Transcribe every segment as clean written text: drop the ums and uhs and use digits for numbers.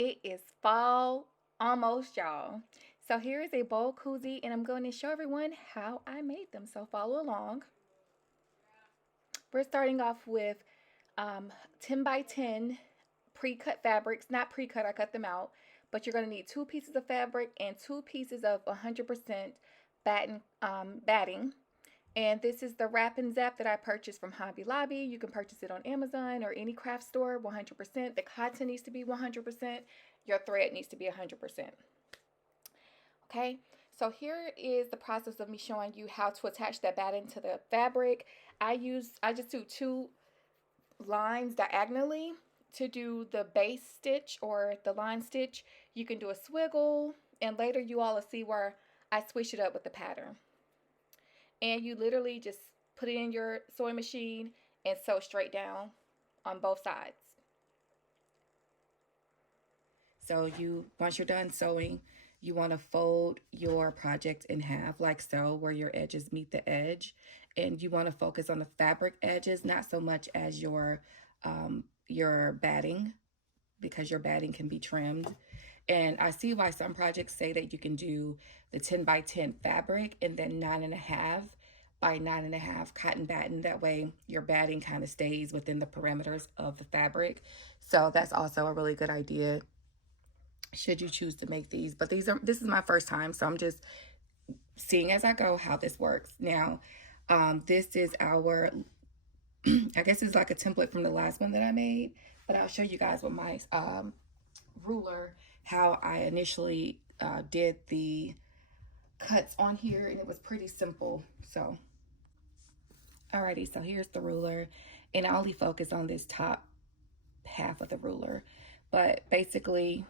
It is fall almost, y'all. So here is a bowl koozie, and I'm going to show everyone how I made them. So follow along. We're starting off with 10 by 10 pre-cut fabrics. Not pre-cut, I cut them out. But you're going to need 2 pieces of fabric and 2 pieces of 100% batting. And this is the Wrap and Zap that I purchased from Hobby Lobby. You can purchase it on Amazon or any craft store, 100%. The cotton needs to be 100%. Your thread needs to be 100%. Okay, so here is the process of me showing you how to attach that batting to the fabric. I just do 2 lines diagonally to do the base stitch or the line stitch. You can do a swiggle, and later you all will see where I switch it up with the pattern. And you literally just put it in your sewing machine and sew straight down on both sides. So once you're done sewing, you want to fold your project in half like so, where your edges meet the edge. And you want to focus on the fabric edges, not so much as your batting, because your batting can be trimmed. And I see why some projects say that you can do the 10 by 10 fabric and then 9.5 by 9.5 cotton batting. That way your batting kind of stays within the parameters of the fabric. So that's also a really good idea should you choose to make these. But this is my first time, so I'm just seeing as I go how this works. Now, this is our, I guess it's like a template from the last one that I made, but I'll show you guys with my ruler how I initially did the cuts on here, and it was pretty simple. So, alrighty, so here's the ruler, and I only focus on this top half of the ruler, but basically,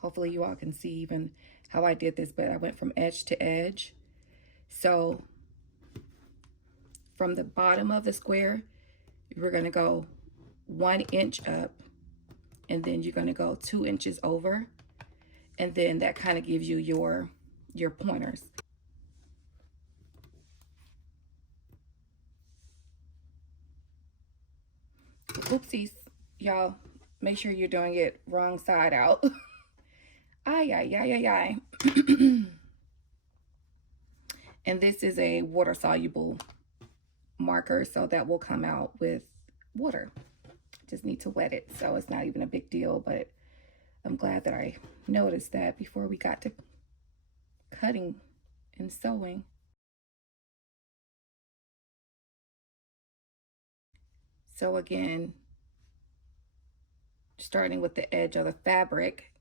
hopefully you all can see even how I did this, but I went from edge to edge. So from the bottom of the square, we're gonna go 1 inch up, and then you're gonna go 2 inches over, and then that kind of gives you your pointers. Oopsies, y'all, make sure you're doing it wrong side out. Ay, ay, ay, ay, ay. And this is a water soluble marker, so that will come out with water. Just need to wet it, so it's not even a big deal, but I'm glad that I noticed that before we got to cutting and sewing. So again, starting with the edge of the fabric,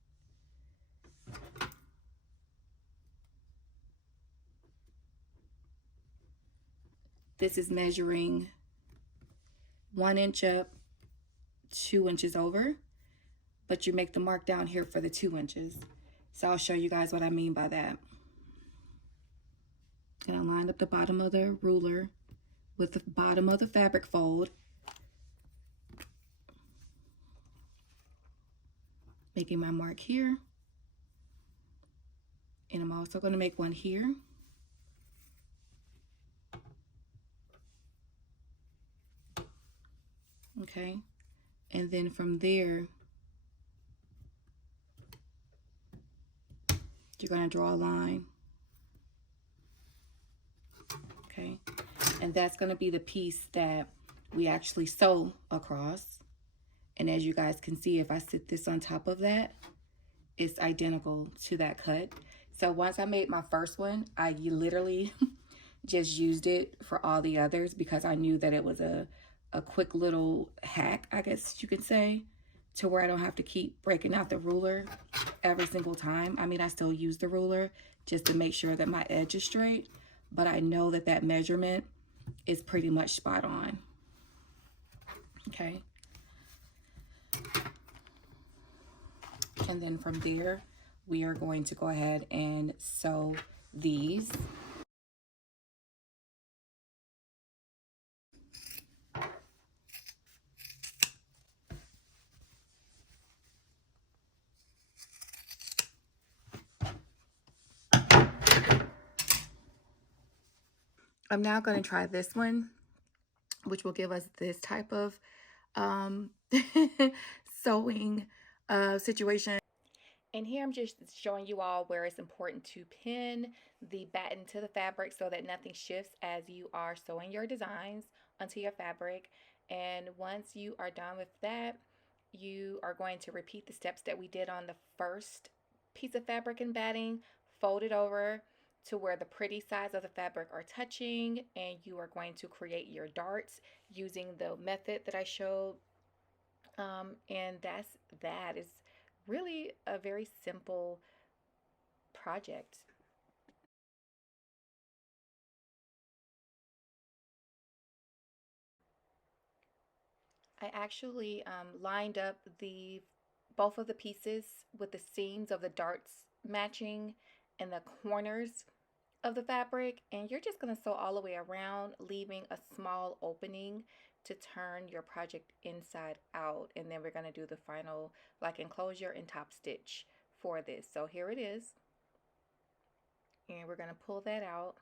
this is measuring 1 inch up, 2 inches over, but you make the mark down here for the 2 inches. So I'll show you guys what I mean by that. And I lined up the bottom of the ruler with the bottom of the fabric fold, making my mark here. And I'm also going to make one here. Okay, and then from there, you're going to draw a line. Okay, and that's going to be the piece that we actually sew across. And as you guys can see, if I sit this on top of that, it's identical to that cut. So once I made my first one, I literally just used it for all the others because I knew that it was a quick little hack, I guess you could say, to where I don't have to keep breaking out the ruler every single time. I mean, I still use the ruler just to make sure that my edge is straight, but I know that that measurement is pretty much spot on. Okay. And then from there, we are going to go ahead and sew these. I'm now going to try this one, which will give us this type of sewing situation. And here I'm just showing you all where it's important to pin the batten to the fabric so that nothing shifts as you are sewing your designs onto your fabric. And once you are done with that, you are going to repeat the steps that we did on the first piece of fabric and batting, fold it over to where the pretty sides of the fabric are touching, and you are going to create your darts using the method that I showed. And that is really a very simple project. I actually lined up the both of the pieces with the seams of the darts matching and the corners of the fabric, and you're just going to sew all the way around, leaving a small opening to turn your project inside out. And then we're going to do the final like enclosure and top stitch for this. So here it is, and we're going to pull that out.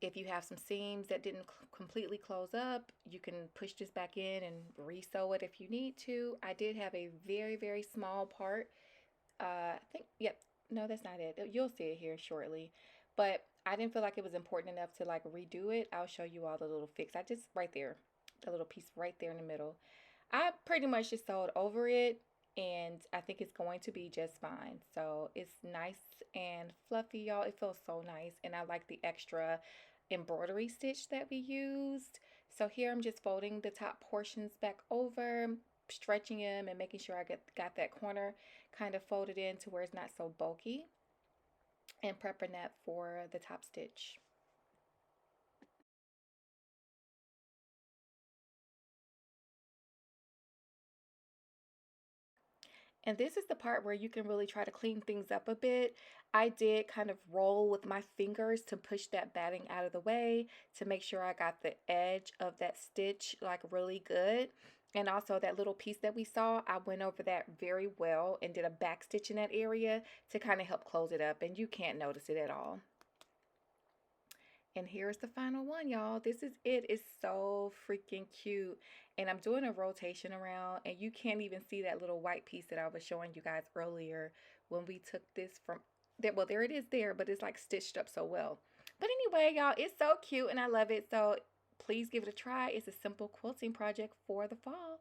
If you have some seams that didn't completely close up, you can push this back in and re-sew it if you need to. I did have a very, very small part. I think, yep, no, that's not it. You'll see it here shortly. But I didn't feel like it was important enough to like redo it. I'll show you all the little fix. I just, right there, the little piece right there in the middle. I pretty much just sewed over it, and I think it's going to be just fine. So it's nice and fluffy, y'all. It feels so nice, and I like the extra embroidery stitch that we used. So here I'm just folding the top portions back over, stretching them and making sure I got that corner kind of folded in to where it's not so bulky, and prepping that for the top stitch. And this is the part where you can really try to clean things up a bit. I did kind of roll with my fingers to push that batting out of the way to make sure I got the edge of that stitch like really good. And also that little piece that we saw, I went over that very well and did a back stitch in that area to kind of help close it up, and you can't notice it at all. And here's the final one, y'all. This is it. It's so freaking cute. And I'm doing a rotation around, and you can't even see that little white piece that I was showing you guys earlier when we took this from there. Well, there it is there, but it's like stitched up so well. But anyway, y'all, it's so cute and I love it. So please give it a try. It's a simple quilting project for the fall.